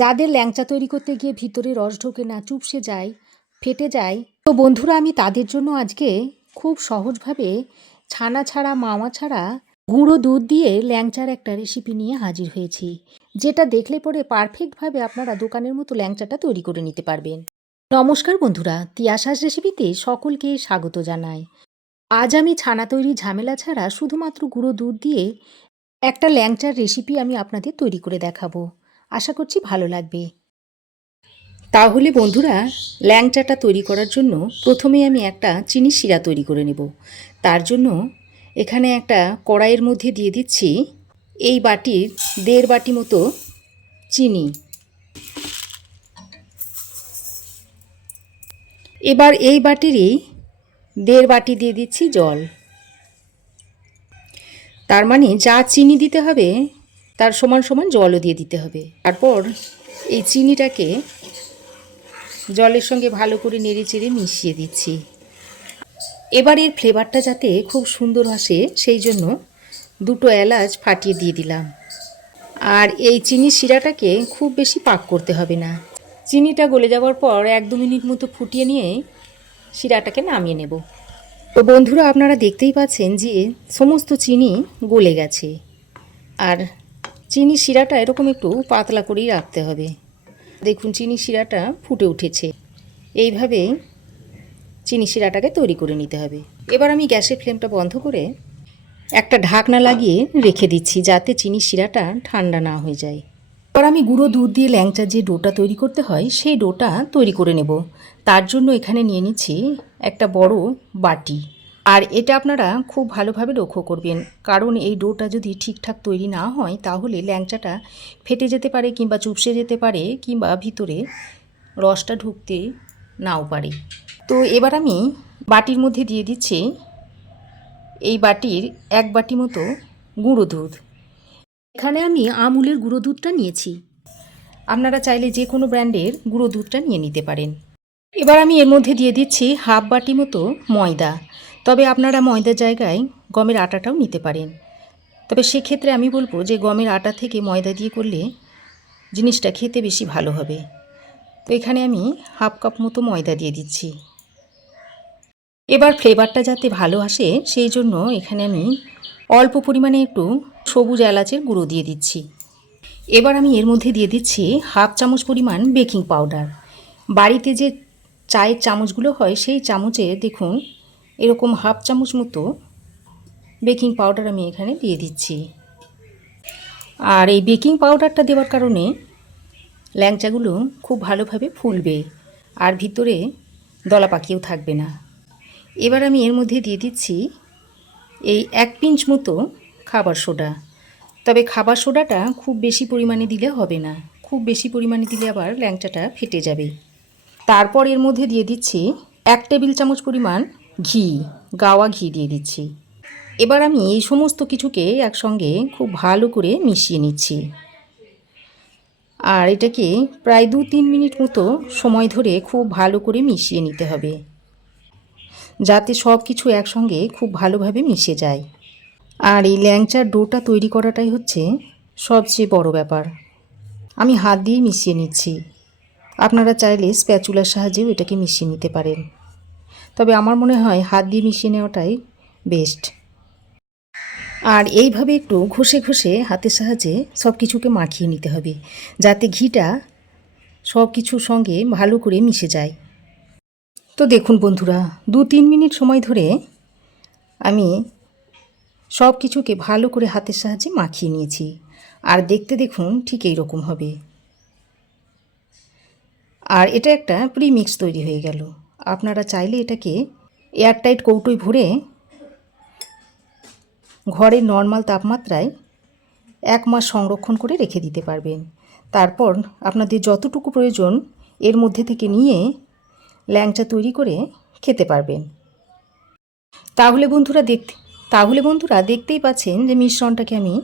যাদের ল্যাংচা তৈরি করতে গিয়ে ভিতরে রস ঢোকে না, চুপসে যায়, ফেটে যায়, তো বন্ধুরা আমি তাদের জন্য আজকে খুব সহজভাবে ছানা ছাড়া, মাওয়া ছাড়া গুঁড়ো দুধ দিয়ে ল্যাংচার একটা রেসিপি নিয়ে হাজির হয়েছি, যেটা দেখলে পরে পারফেক্টভাবে আপনারা দোকানের মতো ল্যাংচাটা তৈরি করে নিতে পারবেন। নমস্কার বন্ধুরা, তিয়াশাস রেসিপিতে সকলকে স্বাগত জানাই। আজ আমি ছানা তৈরি ঝামেলা ছাড়া শুধুমাত্র গুঁড়ো দুধ দিয়ে একটা ল্যাংচার রেসিপি আমি আপনাদের তৈরি করে দেখাবো। আশা করছি ভালো লাগবে। তাহলে বন্ধুরা, ল্যাংচাটা তৈরি করার জন্য প্রথমেই আমি একটা চিনি শিরা তৈরি করে নেব। তার জন্য এখানে একটা কড়াইয়ের মধ্যে দিয়ে দিচ্ছি এই বাটির 1.5 বাটি মতো চিনি। এবার এই বাটিরই 1.5 বাটি দিয়ে দিচ্ছি জল। তার মানে যা চিনি দিতে হবে তার সমান সমান জলও দিয়ে দিতে হবে। তারপর এই চিনিটাকে জলের সঙ্গে ভালো করে নেড়েচেড়ে মিশিয়ে দিচ্ছি। এবার এর ফ্লেভারটা যাতে খুব সুন্দর আসে সেই জন্য 2টো এলাচ ফাটিয়ে দিয়ে দিলাম। আর এই চিনির শিরাটাকে খুব বেশি পাক করতে হবে না। চিনিটা গলে যাওয়ার পর 1-2 মিনিট মতো ফুটিয়ে নিয়ে শিরাটাকে নামিয়ে নেব। তো বন্ধুরা, আপনারা দেখতেই পাচ্ছেন যে সমস্ত চিনি গলে গেছে। আর চিনি শিরাটা এরকম একটু পাতলা করেই রাখতে হবে। দেখুন চিনি শিরাটা ফুটে উঠেছে। এইভাবে চিনি শিরাটাকে তৈরি করে নিতে হবে। এবার আমি গ্যাসের ফ্লেমটা বন্ধ করে একটা ঢাকনা লাগিয়ে রেখে দিচ্ছি, যাতে চিনি শিরাটা ঠান্ডা না হয়ে যায়। এবার আমি গুঁড়ো দুধ দিয়ে ল্যাংচার যে ডোটা তৈরি করতে হয় সেই ডোটা তৈরি করে নেব। তার জন্য এখানে নিয়ে নিচ্ছি একটা বড় বাটি। আর এটা আপনারা খুব ভালোভাবে লক্ষ্য করবেন, কারণ এই ডোটা যদি ঠিকঠাক তৈরি না হয় তাহলে ল্যাংচাটা ফেটে যেতে পারে, কিংবা চুপসে যেতে পারে, কিংবা ভিতরে রসটা ঢুকতে নাও পারে। তো এবার আমি বাটির মধ্যে দিয়ে দিচ্ছি এই বাটির 1 বাটি মতো গুঁড়ো দুধ। এখানে আমি আমুলের গুঁড়ো দুধটা নিয়েছি। আপনারা চাইলে যে কোনো ব্র্যান্ডের গুঁড়ো দুধটা নিয়ে নিতে পারেন। এবার আমি এর মধ্যে দিয়ে দিচ্ছি 1/2 বাটি মতো ময়দা। তবে আপনারা ময়দার জায়গায় গমের আটাটাও নিতে পারেন। তবে সেক্ষেত্রে আমি বলবো যে গমের আটা থেকে ময়দা দিয়ে করলে জিনিসটা খেতে বেশি ভালো হবে। তো এখানে আমি 1/2 কাপ মতো ময়দা দিয়ে দিচ্ছি। এবার ফ্লেভারটা যাতে ভালো আসে সেই জন্য এখানে আমি অল্প পরিমাণে একটু সবুজ এলাচের গুঁড়ো দিয়ে দিচ্ছি। এবার আমি এর মধ্যে দিয়ে দিচ্ছি 1/2 চামচ পরিমাণ বেকিং পাউডার। বাড়িতে যে চায়ের চামচগুলো হয় সেই চামচে দেখুন এরকম 1/2 চামচ মতো বেকিং পাউডার আমি এখানে দিয়ে দিচ্ছি। আর এই বেকিং পাউডারটা দেওয়ার কারণে ল্যাংচাগুলো খুব ভালোভাবে ফুলবে আর ভিতরে দলা পাকিয়েও থাকবে না। এবার আমি এর মধ্যে দিয়ে দিচ্ছি এই 1 পিঞ্চ মতো খাবার সোডা। তবে খাবার সোডাটা খুব বেশি পরিমাণে দিলে হবে না, খুব বেশি পরিমাণে দিলে আবার ল্যাংচাটা ফেটে যাবে। তারপর এর মধ্যে দিয়ে দিচ্ছি 1 টেবিল চামচ পরিমাণ ঘি, গাওয়া ঘি দিয়ে দিচ্ছি। এবার আমি এই সমস্ত কিছুকে একসঙ্গে খুব ভালো করে মিশিয়ে নিচ্ছি। আর এটাকে প্রায় 2-3 মিনিট মতো সময় ধরে খুব ভালো করে মিশিয়ে নিতে হবে, যাতে সব কিছু একসঙ্গে খুব ভালোভাবে মিশে যায়। আর এই ল্যাংচার ডোটা তৈরি করাটাই হচ্ছে সবচেয়ে বড় ব্যাপার। আমি হাত দিয়ে মিশিয়ে নিচ্ছি। আপনারা চাইলে স্প্যাচুলার সাহায্যেও এটাকে মিশিয়ে নিতে পারেন, তবে আমার মনে হয় হাত দিয়ে মিশিয়ে নেওয়াটাই বেস্ট। আর এইভাবে একটু ঘষে ঘষে হাতের সাহায্যে সব কিছুকে মাখিয়ে নিতে হবে, যাতে ঘিটা সব কিছুর সঙ্গে ভালো করে মিশে যায়। তো দেখুন বন্ধুরা, 2-3 মিনিট সময় ধরে আমি সব কিছুকে ভালো করে হাতের সাহায্যে মাখিয়ে নিয়েছি। আর দেখতে দেখুন ঠিক এই রকম হবে। আর এটা একটা প্রিমিক্স তৈরি হয়ে গেল। আপনারা চাইলে এটাকে এয়ারটাইট কৌটোয় ভরে ঘরের নর্মাল তাপমাত্রায় 1 মাস সংরক্ষণ করে রেখে দিতে পারবেন। তারপর আপনাদের যতটুকু প্রয়োজন এর মধ্যে থেকে নিয়ে ল্যাংচা তৈরি করে খেতে পারবেন। তাহলে বন্ধুরা দেখতেই পাচ্ছেন যে মিশ্রণটাকে আমি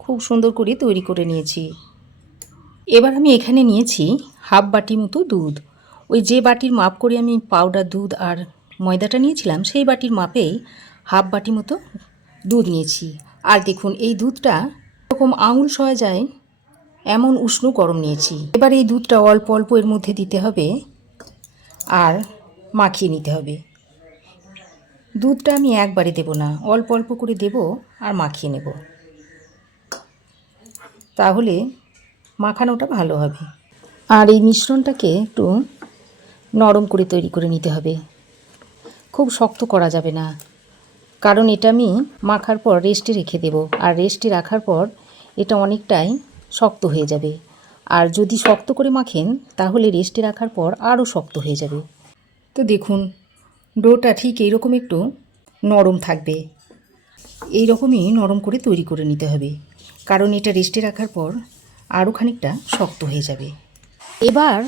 খুব সুন্দর করে তৈরি করে নিয়েছি। এবার আমি এখানে নিয়েছি 1/2 বাটি মতো দুধ। ওই যে বাটির মাপ করে আমি পাউডার দুধ আর ময়দাটা নিয়েছিলাম সেই বাটির মাপেই 1/2 বাটি মতো দুধ নিয়েছি। আর দেখুন এই দুধটা এরকম আঙুল সয়া যায় এমন উষ্ণ গরম নিয়েছি। এবার এই দুধটা অল্প অল্প এর মধ্যে দিতে হবে আর মাখিয়ে নিতে হবে। দুধটা আমি একবারে দেব না, অল্প অল্প করে দেব আর মাখিয়ে নেব, তাহলে মাখানোটা ভালো হবে। আর এই মিশ্রণটাকে একটু নরম করে তৈরি করে নিতে হবে, খুব শক্ত করা যাবে না, কারণ এটা আমি মাখার পর রেস্টে রেখে দেব, আর রেস্টে রাখার পর এটা অনেকটাই শক্ত হয়ে যাবে। আর যদি শক্ত করে মাখেন তাহলে রেস্টে রাখার পর আরও শক্ত হয়ে যাবে। তো দেখুন, ডোটা ঠিক এইরকম একটু নরম থাকবে, এই রকমই নরম করে তৈরি করে নিতে হবে, কারণ এটা রেস্টে রাখার পর আরও খানিকটা শক্ত হয়ে যাবে। এবার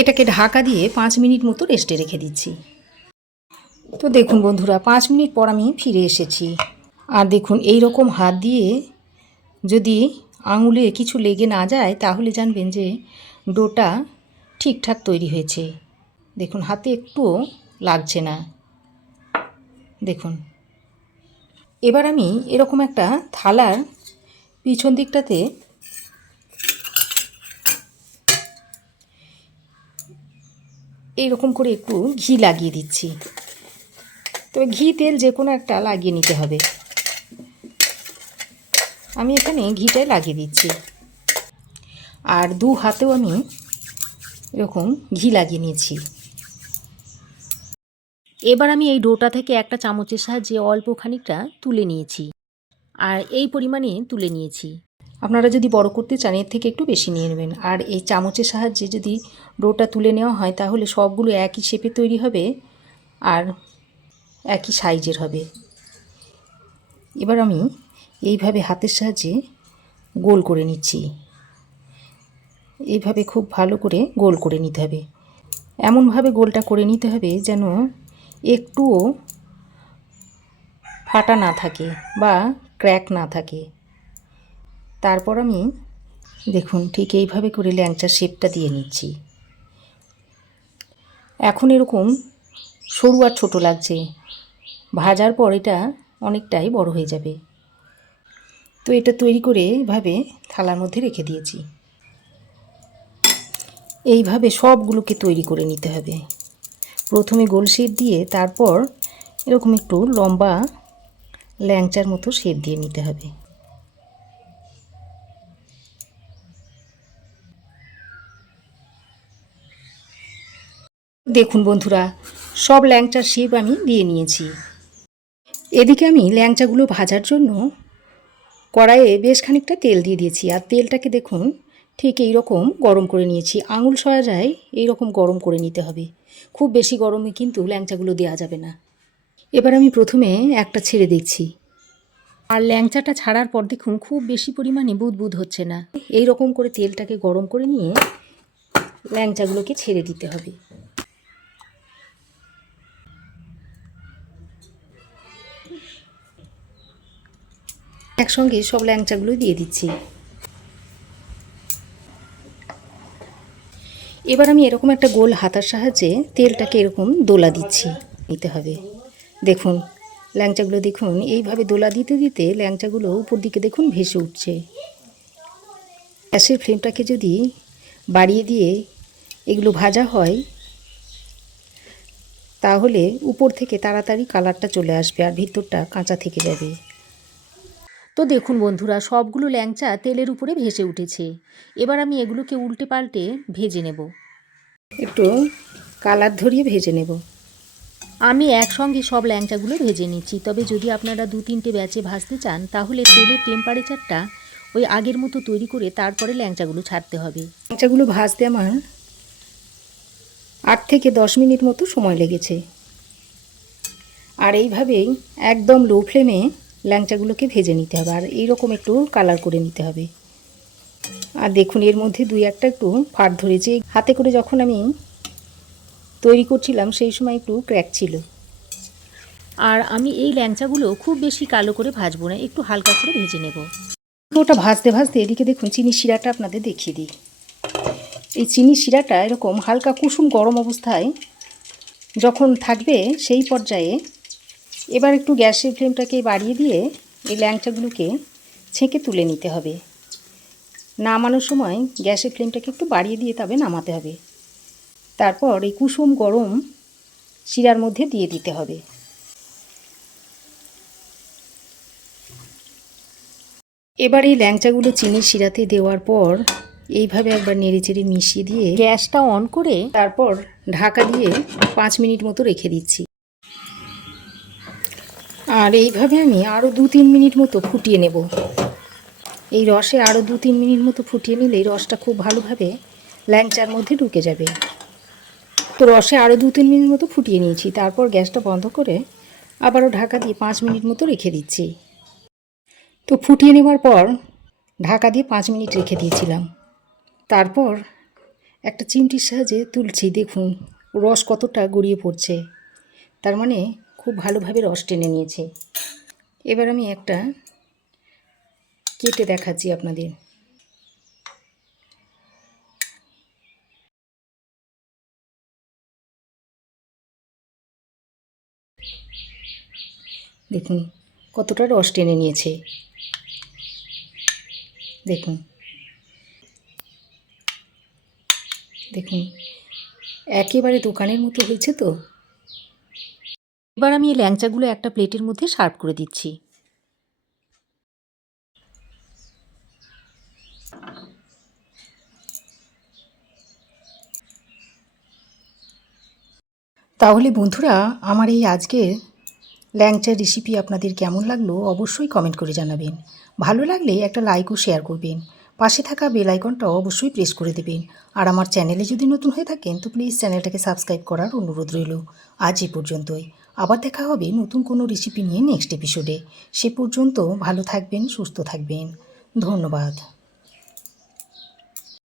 এটাকে ঢাকা দিয়ে 5 মিনিট মতো রেস্টে রেখে দিচ্ছি। তো দেখুন বন্ধুরা, 5 মিনিট পর আমি ফিরে এসেছি। আর দেখুন, এই রকম হাত দিয়ে যদি আঙুলে কিছু লেগে না যায় তাহলে জানবেন যে ডোটা ঠিকঠাক তৈরি হয়েছে। দেখুন, হাতে একটুও লাগছে না। দেখুন, এবার আমি এরকম একটা থালার পিছন দিকটাতে এইরকম করে একটু ঘি লাগিয়ে দিচ্ছি। তবে ঘি তেল যে কোনো একটা লাগিয়ে নিতে হবে। আমি এখানে ঘিটাই লাগিয়ে দিচ্ছি, আর দু হাতেও আমি এরকম ঘি লাগিয়ে নিয়েছি। এবার আমি এই ডোটা থেকে একটা চামচের সাহায্যে অল্প খানিকটা তুলে নিয়েছি, আর এই পরিমাণে তুলে নিয়েছি। আপনারা যদি বড় করতে চান এর থেকে একটু বেশি নিয়ে নেবেন। আর এই চামচের সাহায্যে যদি ডোটা তুলে নেওয়া হয় তাহলে সবগুলো একই শেপে তৈরি হবে আর একই সাইজের হবে। এবার আমি এইভাবে হাতের সাহায্যে গোল করে নিচ্ছি। এইভাবে খুব ভালো করে গোল করে নিতে হবে, এমনভাবে গোলটা করে নিতে হবে যেন একটুও ফাটা না থাকে বা ক্র্যাক না থাকে। তারপর আমি দেখুন ঠিক এইভাবে করে ল্যাংচার শেপটা দিয়ে নিচ্ছি। এখন এরকম সরু আর ছোটো লাগছে, ভাজার পর এটা অনেকটাই বড় হয়ে যাবে। তো এটা তৈরি করে এইভাবে থালার মধ্যে রেখে দিয়েছি। এইভাবে সবগুলোকে তৈরি করে নিতে হবে। প্রথমে গোল শেপ দিয়ে তারপর এরকম একটু লম্বা ল্যাংচার মতো শেপ দিয়ে নিতে হবে। দেখুন বন্ধুরা, সব ল্যাংচার শেপ আমি দিয়ে নিয়েছি। এদিকে আমি ল্যাংচাগুলো ভাজার জন্য কড়াইয়ে বেশ খানিকটা তেল দিয়ে দিয়েছি, আর তেলটাকে দেখুন ঠিক এই রকম গরম করে নিয়েছি। আঙুল সয়া যায় এই রকম গরম করে নিতে হবে, খুব বেশি গরমে কিন্তু ল্যাংচাগুলো দেওয়া যাবে না। এবার আমি প্রথমে একটা ছেড়ে দিচ্ছি, আর ল্যাংচাটা ছাড়ার পর দেখুন খুব বেশি পরিমাণে বুদবুদ হচ্ছে না। এই রকম করে তেলটাকে গরম করে নিয়ে ল্যাংচাগুলোকে ছেড়ে দিতে হবে। একসঙ্গে সব ল্যাংচাগুলো দিয়ে দিচ্ছি। এবার আমি এরকম একটা গোল হাতার সাহায্যে তেলটাকে এরকম দোলা দিচ্ছি নিতে হবে। দেখুন ল্যাংচাগুলো দেখুন এইভাবে দোলা দিতে দিতে ল্যাংচাগুলো উপর দিকে দেখুন ভেসে উঠছে। গ্যাসের ফ্লেমটাকে যদি বাড়িয়ে দিয়ে এগুলো ভাজা হয় তাহলে উপর থেকে তাড়াতাড়ি কালারটা চলে আসবে আর ভিতরটা কাঁচা থেকে যাবে। তো দেখুন বন্ধুরা, সবগুলো ল্যাংচা তেলের উপরে ভেসে উঠেছে। এবার আমি এগুলোকে উল্টে পাল্টে ভেজে নেব, একটু কালার ধরিয়ে ভেজে নেব। আমি একসঙ্গে সব ল্যাংচাগুলো ভেজে নিচ্ছি, তবে যদি আপনারা 2-3টে ব্যাচে ভাজতে চান তাহলে তেলের টেম্পারেচারটা ওই আগের মতো তৈরি করে তারপরে ল্যাংচাগুলো ছাড়তে হবে। ল্যাংচাগুলো ভাজতে আমার 8 থেকে 10 মিনিট মতো সময় লেগেছে। আর এইভাবেই একদম লো ফ্লেমে ল্যাংচাগুলোকে ভেজে নিতে হবে, আর এইরকম একটু কালার করে নিতে হবে। আর দেখুন এর মধ্যে 2-1টা একটু ফাট ধরেছে। হাতে করে যখন আমি তৈরি করছিলাম সেই সময় একটু ক্র্যাক ছিল। আর আমি এই ল্যাংচাগুলো খুব বেশি কালো করে ভাজবো না, একটু হালকা করে ভেজে নেব। ওটা ভাজতে ভাজতে এদিকে দেখুন চিনির শিরাটা আপনাদের দেখিয়ে দিই। এই চিনির শিরাটা এরকম হালকা কুসুম গরম অবস্থায় যখন থাকবে সেই পর্যায়ে এবার একটু গ্যাসের ফ্লেমটাকে বাড়িয়ে দিয়ে এই ল্যাংচাগুলোকে ছেঁকে তুলে নিতে হবে। নামানোর সময় গ্যাসের ফ্লেমটাকে একটু বাড়িয়ে দিয়ে তবে নামাতে হবে। তারপর এই কুসুম গরম শিরার মধ্যে দিয়ে দিতে হবে। এবার এই ল্যাংচাগুলো চিনির শিরাতে দেওয়ার পর এইভাবে একবার নেড়েচেড়ে মিশিয়ে দিয়ে গ্যাসটা অন করে তারপর ঢাকা দিয়ে 5 মিনিট মতো রেখে দিচ্ছি। আর এইভাবে আমি আরও 2-3 মিনিট মতো ফুটিয়ে নেব। এই রসে আরও 2-3 মিনিট মতো ফুটিয়ে নিলে এই রসটা খুব ভালোভাবে ল্যাংচার মধ্যে ঢুকে যাবে। তো রসে আরও 2-3 মিনিট মতো ফুটিয়ে নিয়েছি। তারপর গ্যাসটা বন্ধ করে আবারও ঢাকা দিয়ে 5 মিনিট মতো রেখে দিচ্ছি। তো ফুটিয়ে নেওয়ার পর ঢাকা দিয়ে 5 মিনিট রেখে দিয়েছিলাম। তারপর একটা চিমটির সাহায্যে তুলছি, দেখুন রস কতটা গড়িয়ে পড়ছে, তার মানে খুব ভালোভাবে রস টেনে নিয়েছে। এবার আমি একটা কেটে দেখাচ্ছি আপনাদের। দেখুন কতটা রস টেনে নিয়েছে, দেখুন দেখুন একেবারে দোকানের মতো হয়েছে। তো এবার আমি এই ল্যাংচাগুলো একটা প্লেটের মধ্যে সার্ভ করে দিচ্ছি। তাহলে বন্ধুরা, আমার এই আজকের ল্যাংচার রেসিপি আপনাদের কেমন লাগলো অবশ্যই কমেন্ট করে জানাবেন। ভালো লাগলে একটা লাইক ও শেয়ার করবেন। পাশে থাকা বেল আইকনটাও অবশ্যই প্রেস করে দেবেন। আর আমার চ্যানেলে যদি নতুন হয়ে থাকেন তো প্লিজ চ্যানেলটাকে সাবস্ক্রাইব করার অনুরোধ রইল। আজ এ পর্যন্তই। আবার দেখা হবে নতুন কোনো রেসিপি নিয়ে নেক্সট এপিসোডে। সে পর্যন্ত ভালো থাকবেন, সুস্থ থাকবেন। ধন্যবাদ।